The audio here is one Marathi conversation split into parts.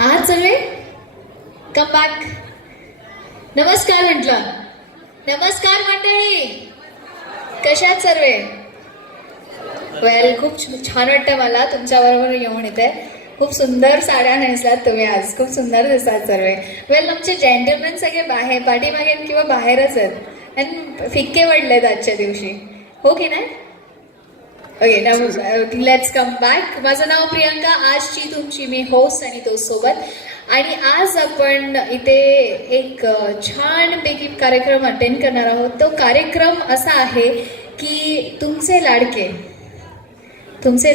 आहात सगळे? Come back. नमस्कार म्हटलं. नमस्कार मंडळी, कशात सर्वे? वेल, खूप छान वाटतं मला तुमच्याबरोबर येऊन इथे. खूप सुंदर साड्या नेसलात तुम्ही आज, खूप सुंदर दिसतात सर्वे. वेल, आमचे जेंटलमॅन सगळे बाहेर पाठीमागे किंवा बाहेरच आहेत आणि फिक्के वाढलेत आजच्या दिवशी, हो की नाही? Okay, let's come back. माझं नाव प्रियंका, आजची तुमची मी होस्ट आणि तो सोबत. आणि आज आपण इथे एक छानपैकी कार्यक्रम अटेंड करणार आहोत. तो कार्यक्रम असा आहे की तुमचे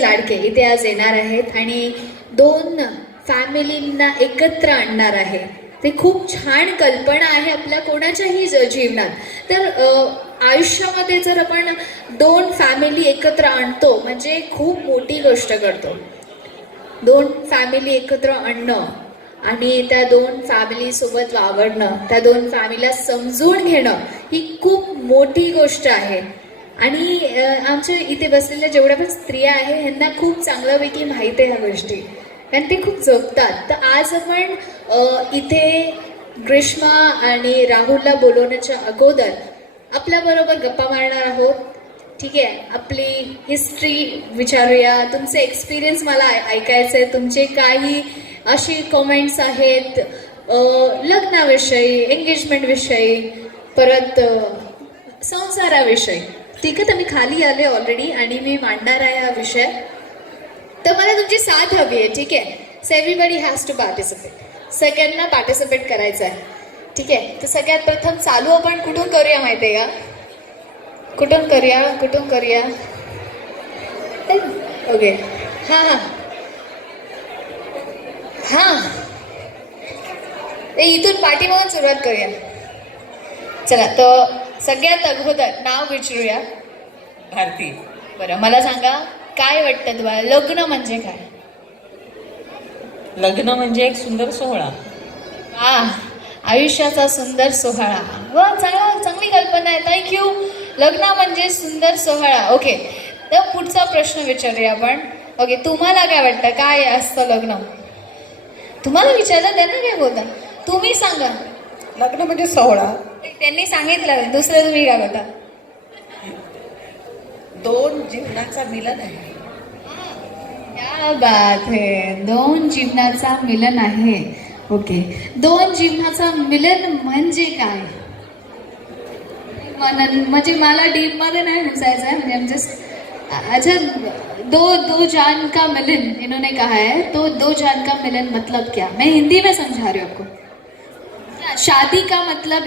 लाडके इथे आज येणार आहेत आणि दोन फॅमिलींना एकत्र आणणार आहे. ते खूप छान कल्पना आहे आपल्या कोणाच्याही जीवनात. तर आयुष्यामध्ये जर आपण दोन फॅमिली एकत्र आणतो म्हणजे खूप मोठी गोष्ट करतो. दोन फॅमिली एकत्र आणणं आणि त्या दोन फॅमिली सोबत वावरणं, त्या दोन फॅमिलीला समजून घेणं ही खूप मोठी गोष्ट आहे. आणि आमच्या इथे बसलेल्या जेवढ्या पण स्त्रिया आहेत ह्यांना खूप चांगल्यापैकी माहिती आहे ह्या गोष्टी, कारण ते खूप जपतात. तर आज आपण इथे ग्रीष्मा आणि राहुलला बोलवण्याच्या अगोदर आपल्याबरोबर गप्पा मारणार आहोत. ठीक आहे, आपली हिस्ट्री विचारूया, तुमचे एक्सपिरियन्स मला ऐकायचे. तुमचे काही अशी कमेंट्स आहेत लग्नाविषयी, एंगेजमेंटविषयी, परत संसाराविषयी. ठीक आहे, तर मी खाली आले ऑलरेडी आणि मी मांडणार आहे हा विषय. तर मला तुमची साथ हवी आहे. ठीक आहे, so everybody has to participate. सगळ्यांना पार्टिसिपेट करायचं आहे. ठीक आहे, तर सगळ्यात प्रथम चालू आपण कुठून करूया माहिती आहे का? कुठून करूया? ओके, हां इथून पाठीमागून सुरुवात करूया. चला, तर सगळ्यात अगोदर नाव विचारूया. भारती. बरं, मला सांगा काय वाटतं तुम्हाला, लग्न म्हणजे काय? लग्न म्हणजे एक सुंदर सोहळा. आयुष्याचा सुंदर सोहळा. वा, चांगली कल्पना आहे, थँक्यू. लग्न म्हणजे सुंदर सोहळा. ओके, तर पुढचा प्रश्न विचारूया आपण. ओके, तुम्हाला काय वाटतं, काय असतं लग्न? तुम्हाला विचारलं त्यांना काय बोलता, तुम्ही सांगा. लग्न म्हणजे सोहळा. त्यांनी सांगितलं, दुसरं तुम्ही काय बोलता? दोन जीवनाचा मिलन आहे. क्या बात है, दोन जीवनाचा मिलन आहे. ओके, दोन जीवनाचा मिलन म्हणजे काय? म्हणजे मला डीप मध्ये नाही घुसायचं आहे, म्हणजे अच्छा, दो जान का मिलन इन्होंने कहा है, तो दो जान का मिलन मतलब क्या? मैं हिंदी में समझा रही हूँ आपको. शादी का मतलब